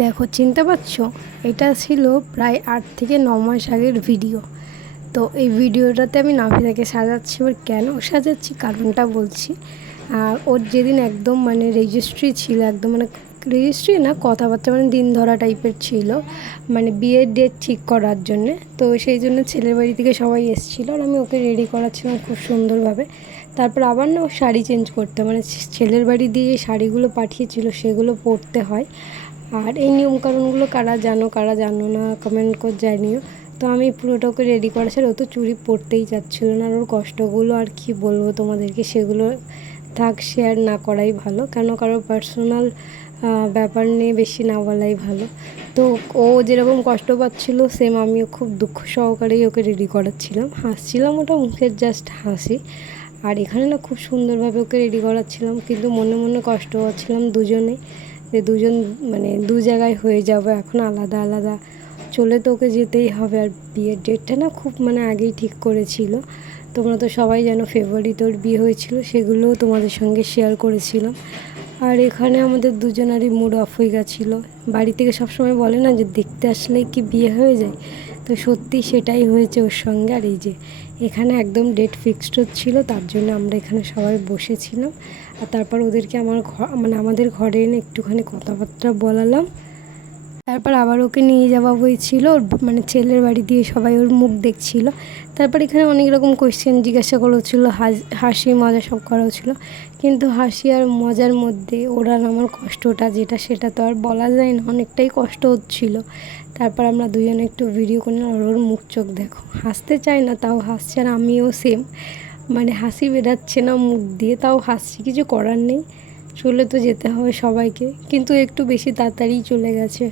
দেখো, চিনতে পারছো? এটা ছিল প্রায় 8 থেকে 9 মাস আগের ভিডিও। তো এই ভিডিওটাতে আমি নাফিসাকে সাজাচ্ছি। এবার কেন সাজাচ্ছি কারণটা বলছি। আর ওর যেদিন একদম রেজিস্ট্রি ছিল, একদম রেজিস্ট্রি না, কথাবার্তা দিন ধরা টাইপের ছিল, বিয়ের ডেট ঠিক করার জন্যে। তো সেই জন্য ছেলের বাড়ি থেকে সবাই এসেছিলো আর আমি ওকে রেডি করাচ্ছিলাম খুব সুন্দরভাবে। তারপর আবার না, ও শাড়ি চেঞ্জ করতে, ছেলের বাড়ি দিয়ে যে শাড়িগুলো পাঠিয়েছিল সেগুলো পরতে হয়। আর এই নিয়মকানুনগুলো কারা জানো না, কমেন্ট করে জানিও। তো আমি পুরোটা ওকে রেডি করেছি। আর ও তো চুড়ি পরতেই চাচ্ছিল না। আর ওর কষ্টগুলো আর কি বলবো তোমাদেরকে, সেগুলো থাক, শেয়ার না করাই ভালো, কেন কারো পার্সোনাল ব্যাপার নিয়ে বেশি না বলাই ভালো। তো ও যেরকম কষ্ট পাচ্ছিল, সেম আমিও খুব দুঃখ সহকারেই ওকে রেডি করাচ্ছিলাম। হাসছিলাম, ওটা মুখের জাস্ট হাসি। আর এখানে না খুব সুন্দরভাবে ওকে রেডি করাচ্ছিলাম, কিন্তু মনে মনে কষ্ট পাচ্ছিলাম দুজনে, যে দুজন দু জায়গায় হয়ে যাবে, এখন আলাদা আলাদা চলে তো ওকে যেতেই হবে। আর বিয়ের ডেটটা না খুব আগেই ঠিক করেছিল। তোমরা তো সবাই জানো ফেব্রুয়ারিতে ওর বিয়ে হয়েছিল, সেগুলোও তোমাদের সঙ্গে শেয়ার করেছিলাম। আর এখানে আমাদের দুজনারই মুড অফ হয়ে গেছিলো। বাড়ি থেকে সবসময় বলে না যে দেখতে আসলেই কি বিয়ে হয়ে যায়, তো সত্যি সেটাই হয়েছে ওর সঙ্গে। আর এই যে এখানে একদম ডেট ফিক্সড হচ্ছিলো, তার জন্য আমরা এখানে সবাই বসেছিলাম। আর তারপর ওদেরকে আমাদের ঘরে এনে একটুখানি কথাবার্তা বলালাম। তারপর আবার ওকে নিয়ে যাওয়া হয়েছিল ওর ছেলের বাড়ি দিয়ে, সবাই ওর মুখ দেখছিল। তারপর এখানে অনেক রকম কোয়েশ্চেন জিজ্ঞাসা করা হচ্ছিলো, হাসি মজা সব করা হচ্ছিলো। কিন্তু হাসি আর মজার মধ্যে ওরা আমার কষ্টটা যেটা, সেটা তো আর বলা যায় না, অনেকটাই কষ্ট হচ্ছিলো। তারপর আমরা দুজনে একটু ভিডিও করলাম। আর ওর মুখ চোখ দেখো, হাসতে চায় না তাও হাসছে। আর আমিও সেম, হাসি বেরাচ্ছে না মুখ দিয়ে, তাও হাসছি, কিছু করার নেই, চলে তো যেতে হবে সবাইকে। কিন্তু একটু বেশি তাড়াতাড়ি চলে গেছে।